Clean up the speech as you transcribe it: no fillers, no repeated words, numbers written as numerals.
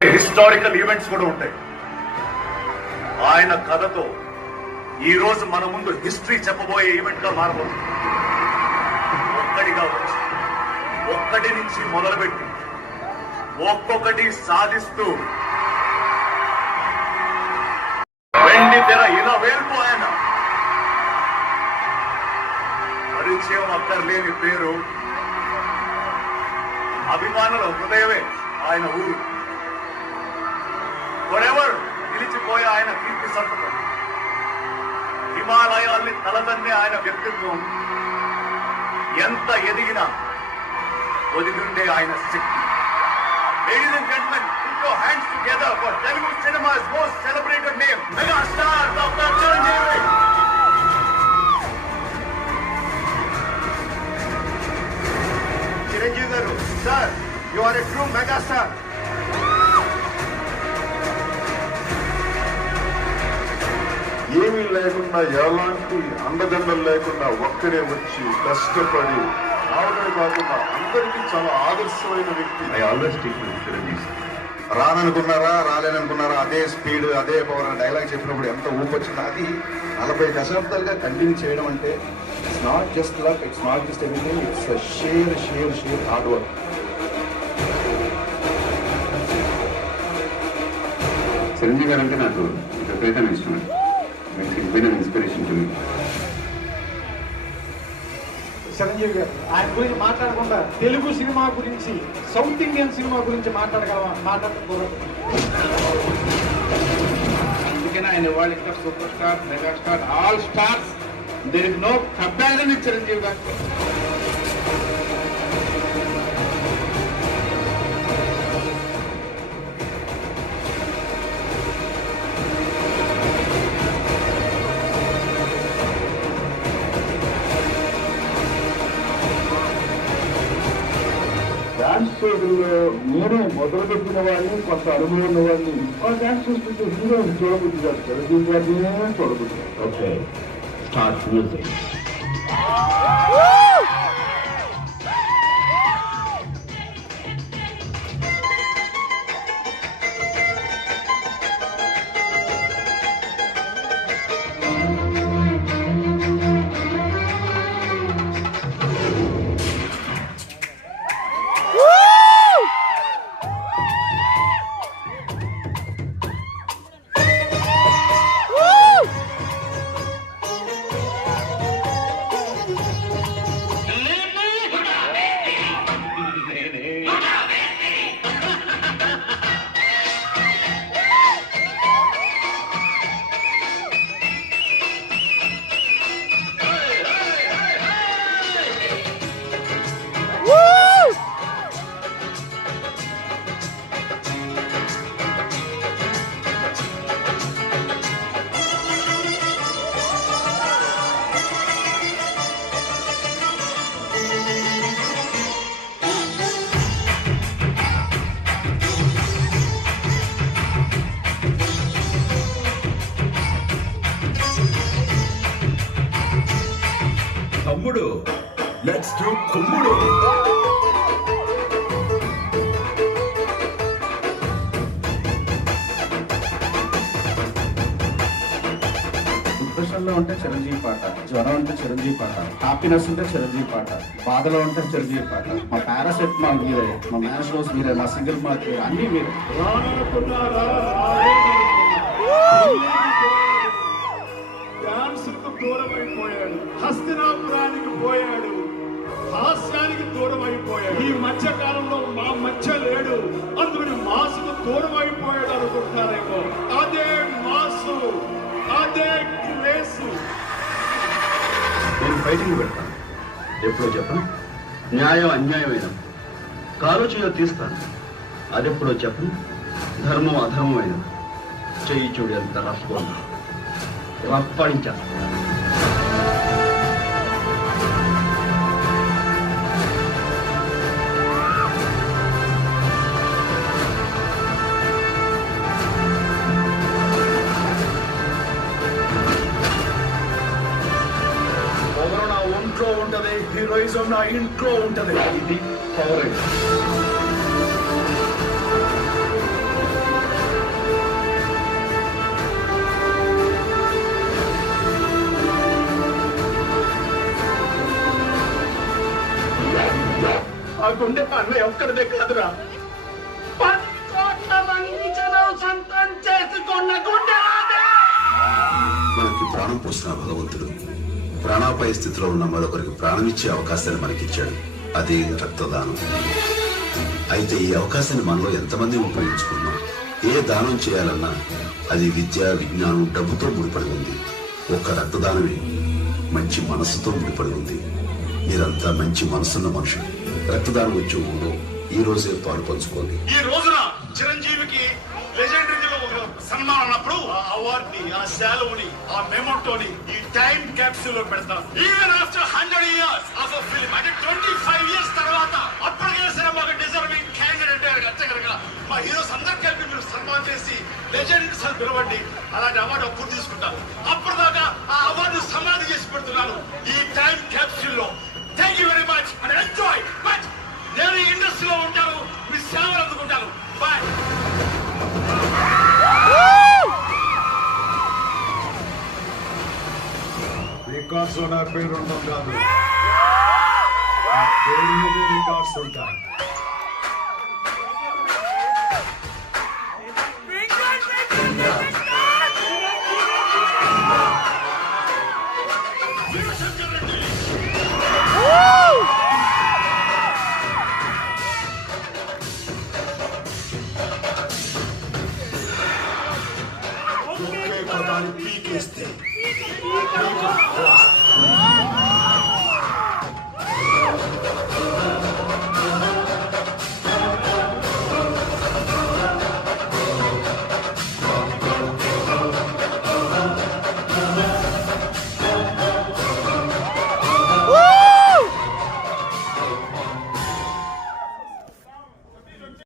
Historical events కూడా ఉంటాయి. ఆయన కథతో ఈ రోజు మన ముందు హిస్టరీ చెప్పబోయే ఈవెంట్ గా మారబోతుంది. ఒక్కడిగా వచ్చి ఒక్కటి నుంచి మొదలుపెట్టి ఒక్కొక్కటి సాధిస్తూ వెండి తెర ఇలా వేరుకు ఆయన పరిచయం అక్కర్లేని పేరు, అభిమానుల హృదయమే ఆయన ఊరు. ఫరెవర్ నిలిచిపోయే ఆయన కీర్తి సంతకం, హిమాలయాల్ని తలదన్నే ఆయన వ్యక్తిత్వం, ఎంత ఎదిగినా ఒదిగుండే ఆయన శక్తి. Ladies and gentlemen, put your hands together for Telugu cinema's most celebrated name, megastar Dr. Chiranjeevi. Chiranjeevi garu, sir, you are a true megastar. ఏమీ లేకుండా ఎలాంటి అండదండలు లేకుండా ఒక్కడే వచ్చి కష్టపడి రావడమే కాకుండా అందరికీ చాలా ఆదర్శమైన వ్యక్తి. I always speak with Chiranjeevi. రాననుకున్నారా రాలేననుకున్నారా అదే స్పీడ్ అదే పవర్ అని డైలాగ్ చెప్పినప్పుడు ఎంత ఊపొచ్చిందో అది 40 దశాబ్దాలుగా కంటిన్యూ చేయడం అంటే it's not just luck, it's not just everything, it's share hard work. Chiranjeevi గారు అంటే నాకు విపరీతమైన ఇష్టం. Inspiration to me. చిరంజీవి గారు ఆయన గురించి మాట్లాడకుండా తెలుగు సినిమా గురించి, సౌత్ ఇండియన్ సినిమా గురించి మాట్లాడకూడదు. అందుకని ఆయన వాళ్ళు ఇక్కడ superstar, megastar, all stars, there is no comparison with Chiranjeevi garu. Dance షోల్లో నేను మొదలు పెట్టిన వాడిని, కొంత అనుభవం ఉన్న వాడిని ఆ డాన్స్ చూస్తుంటే హీరోని చూడబుద్ధి కాదు, చిరంజీవి గారినే చూడబుద్ధి. Okay, start music. తమ్ముడు, లెట్స్ డు కుమ్ముడు. డిప్రెషన్లో ఉంటే చిరంజీవి పాట, జ్వరం ఉంటే చిరంజీవి పాట, హ్యాపీనెస్ ఉంటే చిరంజీవి పాట, బాధలో ఉంటే చిరంజీవి పాట, మా పారాసెటమాల్ మీరే, మా మ్యాన్స్లోస్ మీరే, మా సింగిల్ మార్క్ అన్నీ మీరే. డాన్సులకు దూరం అయిపోయాడు, హస్తినాపురానికి పోయాడు, హాస్యానికి దూరం అయిపోయాడు. ఈ మధ్య కాలంలో మా మధ్య లేడు, అందుకని మాసుకు దూరం అయిపోయాడు అనుకుంటున్నారేమో. అదే మాసు, అదే గ్రేసు. నేను ఫైటింగ్ పెడతాను, ఎప్పుడో చెప్పను. న్యాయం అన్యాయమైన కాలు చేయ తీస్తాను, అదెప్పుడో చెప్పను. ధర్మం అధర్మమైన చెయ్యి చూడు ఎంత రఫ్గా రప్పడించాను. ఒంట్లో ఉంటది, హీరోయిజం నా ఇంట్లో ఉంటది. ఇది పవర్. గుండె అన్నయ్య ఒక్కడిదే కాదురా 10 కోట్ల మంది జనం సొంతం చేసుకున్న గుండె నాదే. మనకి ప్రాణం పోసిన భగవంతుడు ప్రాణాపాయ స్థితిలో ఉన్న మరొకరికి ప్రాణం ఇచ్చే అవకాశాన్ని మనకిచ్చాడు. అదే రక్తదానం. అయితే ఈ అవకాశాన్ని మనలో ఎంతమంది ఉపయోగించుకున్నాం? ఏ దానం చేయాలన్నా అది విద్య, విజ్ఞానం, డబ్బుతో ముడిపడి ఉంది. ఒక్క రక్తదానమే మంచి మనసుతో ముడిపడి ఉంది. మీరంతా మంచి మనసున్న మనుషులు. రక్తదానం ఉద్యోగంలో ఈ రోజే పాలు పంచుకోండి. ఈ రోజున చిరంజీవికి లెజెండరీలో ఒక సన్మానం అన్నప్పుడు ఆ అవార్డుని, ఆ శాలువని, ఆ మెమోటోని ఈ టైం క్యాప్సూల్ లో పెడతాం. Even after 100 years of a film, అంటే 25 years తర్వాత అప్పటికే సినిమాకి డిజర్వింగ్ క్యాండిడేట్ కనుక మా హీరోస్ అందరు కలిపి మీరు సన్మానం చేసి లెజెండ్స్ అని పిలవండి. అలాంటి అవార్డు అప్పుడు తీసుకుంటాను. అప్పటిదాకా ఆ అవార్డు సమాధి చేసి పెడుతున్నాను ఈ టైం క్యాప్సూల్ లో. Thank you very much and enjoy. But నేను ఈ ఇండస్ట్రీలో ఉంటాను, మీ సేవలు అందుకుంటాను. బాయ్. రికార్డ్స్ లో నా పేరు ఉండడం కాదు, ఆ పేరు మీద రికార్డ్స్ ఉంటాయి. ఒకే పదాన్ని పీకేస్తే